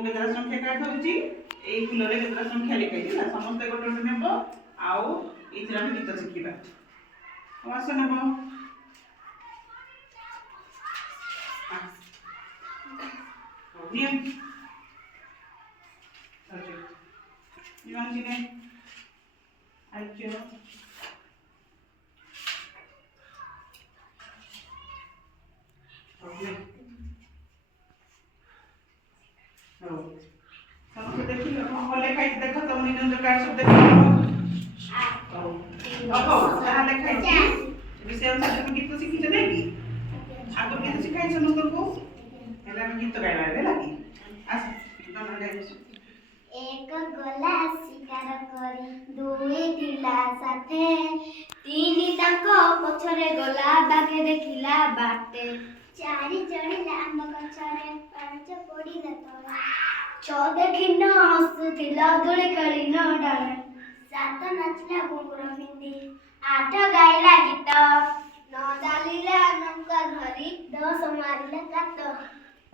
ମୁଁ କେତେଟା ସଂଖ୍ୟା କାଢି ଦଉଛି ଏଇ ଫୁଲରେ କେତେଟା ସଂଖ୍ୟା ଲେଖାଇଛି ନା ସମସ୍ତେ ଗୋଟେ ଗୋଟେ ନେବ ଆଉ ଏଇଥିରେ ଆମେ ଗୀତ ଶିଖିବା ଆସ ନେବ ସମସ୍ତେ ଦେଖିଲ କଣ ଲେଖାଇଛି ଦେଖ ତମ ନିଜ ନିଜ କାର୍ଡ ସବୁ ଦେଖ ଯାହା ଲେଖାଇଛି ସେ ଅନୁସାରେ ତମେ ଗୀତ ଶିଖିଛ ନାଇଁ କି ଆଗରୁ ଗୀତ ଶିଖାଇଛ ସମସ୍ତଙ୍କୁ ହେଲେ ଆମେ ଗୀତ ଗାଇବା ହେଲା କି ଆସ ଗୀତ ଗାଇଛୁ एक गला शिकार करी दुई थिला साथे तीन ताको पछरे गला बागे देखिला बाटे चारि चढ़िला आंब गछरे पांच पड़िला तळे छ देखिन हसुथिला दुली खेली न डाले सात नाचिला घुंघुर पिंदी आठ गाइला गीत नौ डालिला नौका धरी दस मारिला कात